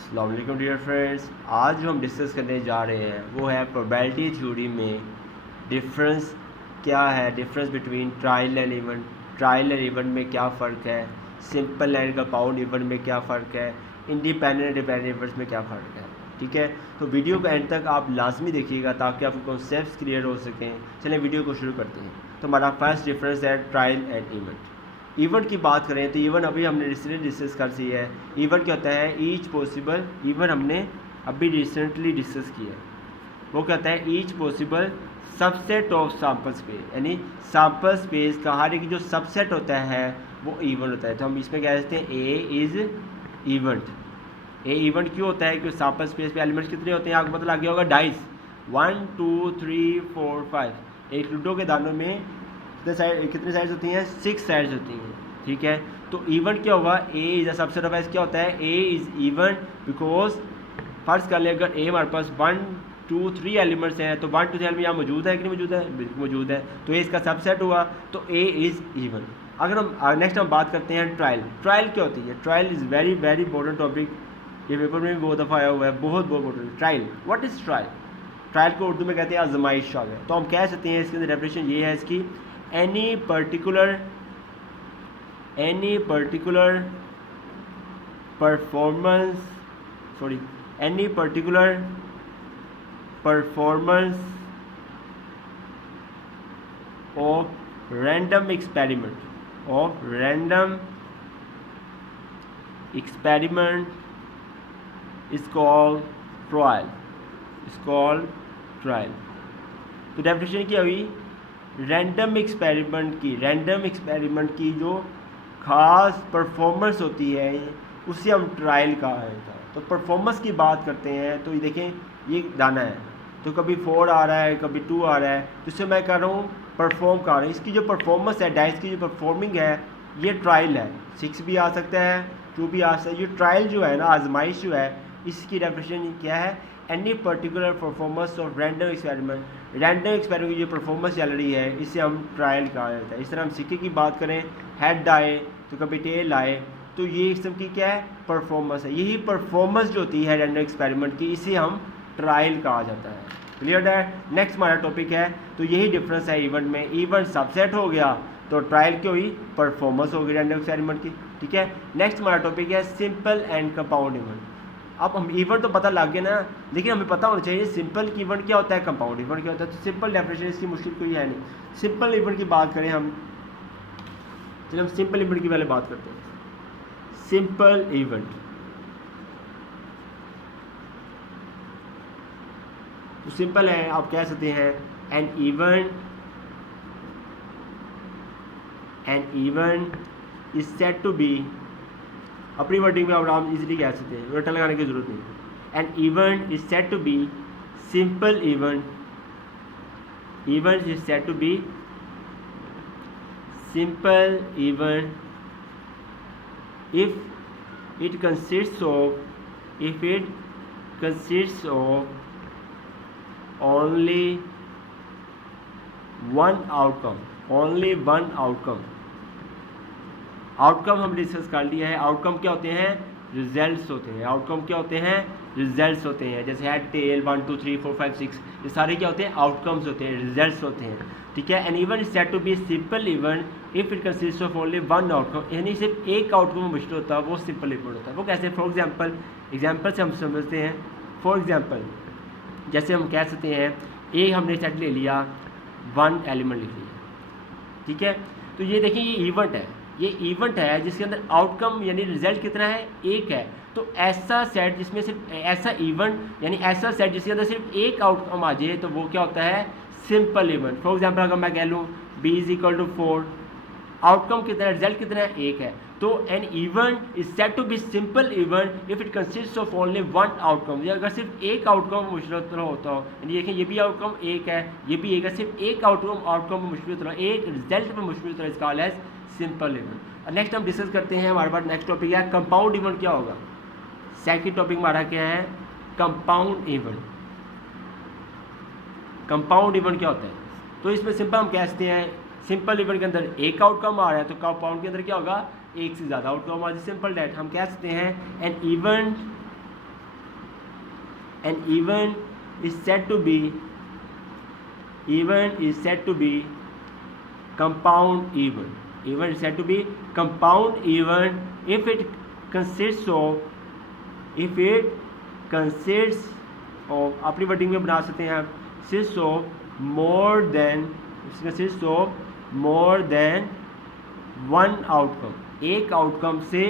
अस्सलाम वालेकुम dear friends, आज जो हम डिस्कस करने जा रहे हैं वो है प्रोबेबिलिटी थ्योरी में डिफरेंस क्या है, difference between trial and event. Trial and event में क्या फ़र्क है, सिंपल एंड कंपाउंड इवेंट में क्या फ़र्क है, इंडिपेंडेंट डिपेंडेंट इवेंट्स में क्या फ़र्क है। ठीक है, तो वीडियो को एंड तक आप लाजमी देखिएगा ताकि आपको कॉन्सेप्ट्स क्लियर हो सकें। चलें वीडियो को शुरू करते हैं। तो हमारा फर्स्ट डिफरेंस है ट्रायल एंड इवेंट। इवेंट की बात करें तो इवेंट अभी हमने रिसेंटली डिस्कस कर सी है। इवेंट क्या होता है, ईच पॉसिबल इवेंट हमने अभी रिसेंटली डिस्कस किया है। वो क्या होता है, each possible subset of sample space, यानी सैम्पल स्पेस का हर एक जो सबसेट होता है वो इवेंट होता है। तो हम इसमें कह सकते हैं A is event. A event क्यों होता है, क्योंकि सैम्पल स्पेस पे एलिमेंट्स कितने होते हैं, आपको पता लग गया होगा, डाइस 1 2 3 4 5। एक लूडो के दानों में कितनी साइड्स होती हैं, 6 साइड्स होती हैं। ठीक है, तो इवेंट क्या होगा, A is a subset of S. क्या होता है, A is event because first कर ले अगर ए हमारे पास 1 2 3 एलिमेंट्स हैं तो 1 2 3 एलिमेंट यहाँ मौजूद है कि नहीं मौजूद है, बिल्कुल मौजूद है, तो ए इसका सबसेट हुआ, तो ए इज इवन। अगर हम नेक्स्ट हम बात करते हैं ट्रायल। ट्रायल क्या होती है, trial is very very important topic, ये पेपर में भी बहुत दफ़ा आया हुआ है, बहुत बहुत important. Trial, what is trial? Trial को उर्दू में कहते हैं आजमाइश। तो हम कह सकते हैं इसके अंदर डेफिनेशन ये है इसकी, any particular performance of random experiment is called trial। तो डेफिनेशन क्या हुई, रैंडम एक्सपेरिमेंट की जो ख़ास परफॉर्मेंस होती है उसे हम ट्रायल कहा है। तो परफॉर्मेंस की बात करते हैं तो ये देखें, ये दाना है तो कभी 4 आ रहा है कभी 2 आ रहा है, जिससे मैं कर रहा हूँ परफॉर्म कर रहा हूँ। इसकी जो परफॉर्मेंस है, डाइस की जो परफॉर्मिंग है, ये ट्रायल है। 6 भी आ सकता है, 2 भी आ सकता है। ये ट्रायल जो है ना, आजमाइश जो है, इसकी डेफिनेशन क्या है, any particular performance of random experiment की जो परफॉर्मेंस चल रही है इसे हम ट्रायल कहा जाता है। इस तरह हम सिक्के की बात करें, हेड आए तो कभी टेल आए, तो ये किस्म की क्या है, परफॉर्मेंस है। यही परफॉर्मेंस जो होती है रैंडम एक्सपेरिमेंट की, इसे हम ट्रायल कहा जाता है। क्लियर है। नेक्स्ट हमारा टॉपिक है, तो यही डिफरेंस है इवेंट में। इवेंट सबसेट हो गया तो ट्रायल क्या हुई, परफॉर्मेंस होगी रैंडम एक्सपेरिमेंट की। ठीक है, नेक्स्ट हमारा टॉपिक है सिंपल एंड कंपाउंड इवेंट। अब हम इवेंट तो पता लग गया ना, लेकिन हमें पता होना चाहिए सिंपल इवेंट क्या होता है, कंपाउंड इवेंट क्या होता है। तो सिंपल डेफिनेशन इसकी मुश्किल कोई है नहीं। सिंपल इवेंट की बात करें हम, चलिए हम सिंपल इवेंट की पहले बात करते हैं। सिंपल इवेंट तो सिंपल है, आप कह सकते हैं an event is said to be, अपनी वर्डिंग में आप इजीली कह सकते हैं, रटन लगाने की जरूरत नहीं। An event is said to be simple event is said to be simple event if it consists of only one outcome। Outcome हम डिस्कस कर लिया है। आउटकम क्या होते हैं, रिजल्ट्स होते हैं। आउटकम क्या होते हैं, रिजल्ट्स होते हैं। जैसे हेड टेल 1 2 3 4 5 6, ये सारे क्या होते हैं, आउटकम्स होते हैं, रिजल्ट्स होते हैं। ठीक है, an event is said to be simple event if it consist of only one outcome, यानी सिर्फ एक आउटकम मुश्किल होता है, वो सिंपल इवेंट होता है। वो कैसे, फॉर एग्जाम्पल से हम समझते हैं। फॉर एग्जाम्पल जैसे हम कह सकते हैं, ए हमने सेट ले लिया, 1 एलिमेंट लिख लिया। ठीक है, तो ये देखिए ये इवेंट है जिसके अंदर आउटकम यानी रिजल्ट कितना है, 1 है। तो ऐसा सेट जिसमें सिर्फ ऐसा इवेंट यानी ऐसा सेट जिसके अंदर सिर्फ एक आउटकम आ जाए तो वो क्या होता है, सिंपल इवेंट। फॉर एग्जाम्पल अगर मैं कह लूँ b is equal to 4, outcome कितना है, रिजल्ट कितना है, 1 है। तो an event is said to be simple event if it consist of only 1 outcome. अगर सिर्फ एक आउटकम मुश्किल होता हो, यानी देखें ये भी आउटकम 1 है, ये भी 1 है, सिर्फ एक आउटकम मुश्किल होता हो, एक रिजल्ट में मुश्किल होता है, इसका all as simple event. Next हम डिस्कस करते हैं, हमारे पास नेक्स्ट टॉपिक है कंपाउंड इवेंट क्या होगा। सेकंड टॉपिक हमारा क्या है, कंपाउंड इवेंट। कंपाउंड इवेंट क्या होता है, तो इसमें सिंपल हम कह सकते हैं सिंपल इवेंट के अंदर एक आउटकम आ रहा है तो कंपाउंड के अंदर क्या होगा, एक से ज़्यादा आउटकम आ जाए। सिंपल डैट हम कह सकते हैं an event An event is said to be compound event. Event is said to be compound event if it consists of अपनी वर्डिंग में बना सकते हैं आप, consists of more than one outcome, एक आउटकम से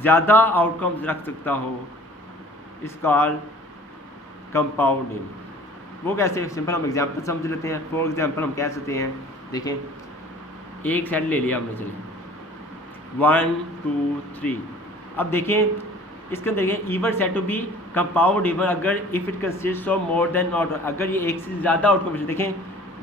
ज़्यादा आउटकम्स रख सकता हो, इस कॉल कंपाउंड इवेंट। वो कैसे, सिंपल हम एग्जांपल समझ लेते हैं। फॉर एग्जांपल हम कह सकते हैं, देखें एक सेट ले लिया हमने, चलें 1 2 3। अब देखें इसके अंदर देखें event set to be compound event अगर if it consist of more than outcome, अगर ये एक से ज़्यादा आउटकम्स, देखें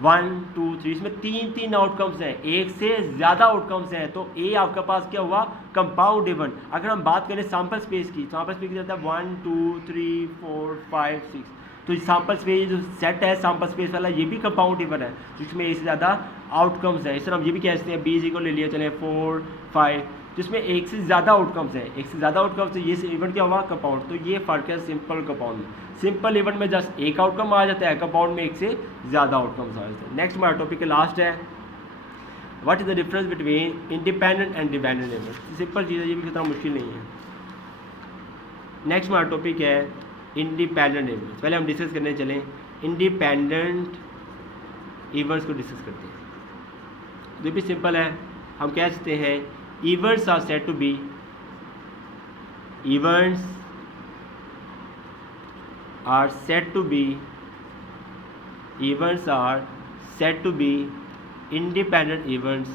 1 2 3, इसमें तीन आउटकम्स हैं, एक से ज़्यादा आउटकम्स हैं, तो ए आपके पास क्या हुआ, कंपाउंड इवेंट। अगर हम बात करें सैम्पल स्पेस की, सैम्पल स्पेस जाता है 1 2 3 4 5 6, तो सैम्पल स्पेस जो सेट है सैम्पल स्पेस वाला, ये भी कंपाउंड इवेंट है जिसमें एक से ज़्यादा आउटकम्स है। इस तरह हम ये भी कह सकते हैं बी को ले लिया, चले 4 5, जिसमें एक से ज़्यादा आउटकम्स है, एक से ज़्यादा आउटकम्स है, ये इवेंट क्या हुआ, कंपाउंड। तो ये फ़र्क है सिंपल कंपाउंड में। सिंपल इवेंट में जस्ट एक आउटकम आ जाता है, कंपाउंड में एक से ज़्यादा आउटकम्स आ जाते हैं। नेक्स्ट हमारा टॉपिक लास्ट है, what is the difference between independent and dependent events. Simple चीज़ है, ये भी कितना मुश्किल नहीं है। नेक्स्ट हमारा टॉपिक है इंडिपेंडेंट इवेंट्स। पहले हम डिस्कस करने चलें इंडिपेंडेंट इवेंट्स को डिस्कस करते हैं। जो भी सिंपल है, हम कह सकते हैं events are said to be independent events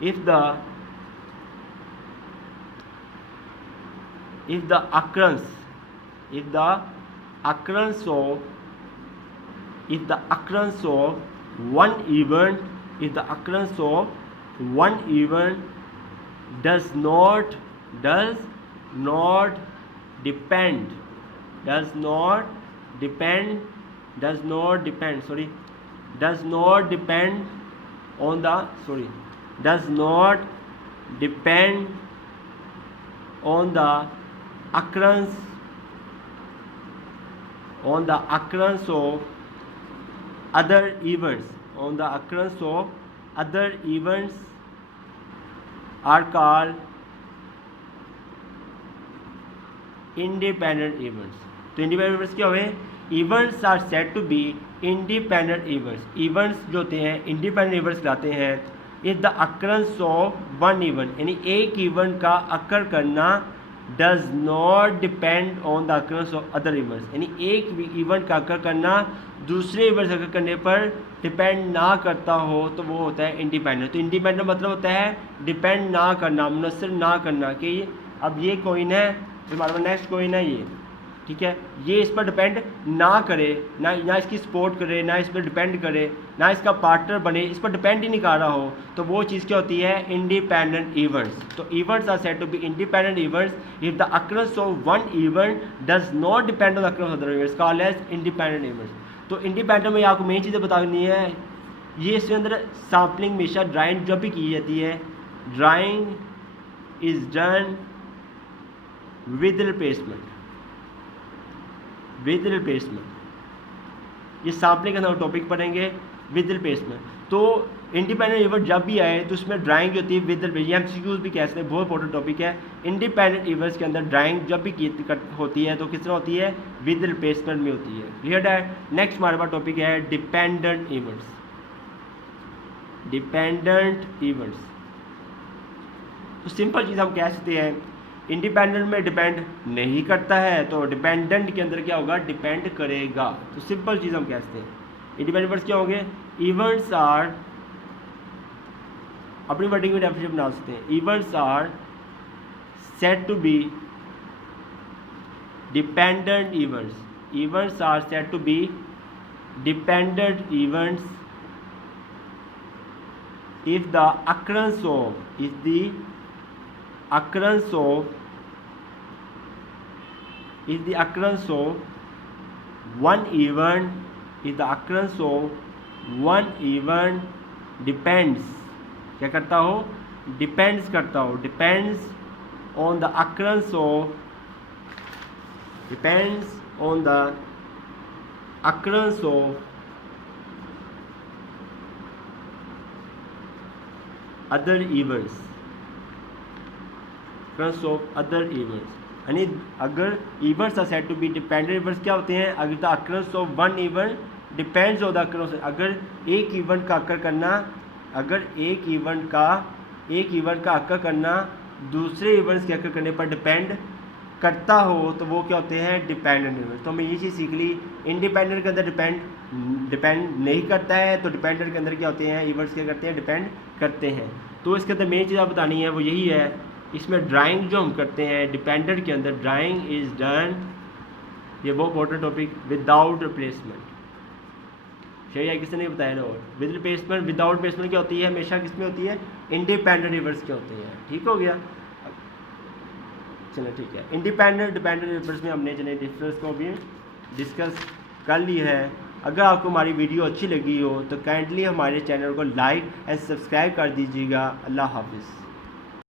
if the occurrence of one event does not depend on the occurrence of other events are called independent events। तो इंडिपेंडेंट इवेंट्स क्या हुए, events are said to be independent events जो होते हैं independent events लाते हैं is the occurrence of one event, यानी एक इवेंट का अकर करना does not depend on the occurrence of other events, यानी एक इवेंट का अकर करना दूसरे इवेंट्स अकर करने पर डिपेंड ना करता हो, तो वो होता है इंडिपेंडेंट। तो इंडिपेंडेंट मतलब होता है डिपेंड ना करना, मुनसर ना करना, कि अब ये कॉइन है, हमारे पास नेक्स्ट कॉइन है ये, ठीक है, ये इस पर डिपेंड ना करे, ना इसकी सपोर्ट करे, ना इस पर डिपेंड करे, ना इसका पार्टनर बने, इस पर डिपेंड ही नहीं कर रहा हो, तो वो चीज़ क्या होती है, इंडिपेंडेंट इवेंट्स। तो events are said to be independent events if the occurrence of one event does not depend on the occurrence of other events called as independent events. तो इंडिपेंडेंट में आपको मेन चीज़ें बतानी है, ये इसके अंदर सैम्पलिंग हमेशा ड्राइंग जब भी की जाती है, drawing is done with replacement, ये सैम्पलिंग का टॉपिक पढ़ेंगे विद रिप्लेसमेंट। तो इंडिपेंडेंट इवेंट जब भी आए तो उसमें ड्राइंग होती है विद रिप्लेसमेंट, एमसीक्यूज भी कहते हैं, बहुत इंपॉर्टेंट टॉपिक है। इंडिपेंडेंट इवेंट्स के अंदर ड्राइंग जब भी होती है तो किस तरह होती है, विद रिप्लेसमेंट में होती है, क्लियर है। नेक्स्ट हमारे पास टॉपिक है डिपेंडेंट इवेंट्स। तो सिंपल चीज़ हम कह सकते हैं इंडिपेंडेंट में डिपेंड नहीं करता है, तो डिपेंडेंट के अंदर क्या होगा, डिपेंड करेगा। तो सिंपल चीज़ हम कहते हैं इंडिपेंडेंट इवेंट्स क्या होंगे, इवेंट्स आर, अपनी वर्डिंग में डेफिनेशन बना सकते हैं, events are said to be dependent events are said to be dependent events if the occurrence of one event depends, क्या करता हो, डिपेंड्स करता हो, depends on the occurrence of, depends on the occurrence of other events, occurrence of other events, यानी अगर events are said to be dependent events क्या होते हैं, अगर the occurrence of one event depends on the occurrence, अगर एक event का occur करना, अगर एक इवेंट का अकर करना दूसरे इवेंट्स के अकर करने पर डिपेंड करता हो तो वो क्या होते हैं, डिपेंडेंट इवेंट। तो हमें ये चीज़ सीख ली, इंडिपेंडेंट के अंदर डिपेंड नहीं करता है, तो डिपेंडेंट के अंदर क्या होते हैं, इवेंट्स क्या करते हैं, डिपेंड करते हैं। तो इसके अंदर मेन चीज़ आप बतानी है वो यही है, इसमें ड्राइंग जो हम करते हैं डिपेंडेंट के अंदर, ड्राइंग इज़ डन, ये बहुत इंपॉर्टेंट टॉपिक, विदाउट रिप्लेसमेंट। सही है, किसी ने बताया ना, और विद रिप्लेसमेंट, विदाउट रिप्लेसमेंट क्या होती है, हमेशा किसमें होती है, इंडिपेंडेंट इवेंट्स क्या होते हैं। ठीक हो गया, चलो ठीक है। इंडिपेंडेंट डिपेंडेंट इवेंट्स में हमने चले डिफरेंस को भी डिस्कस कर ली है। अगर आपको हमारी वीडियो अच्छी लगी हो तो काइंडली हमारे चैनल को लाइक एंड सब्सक्राइब कर दीजिएगा। अल्लाह हाफिज़।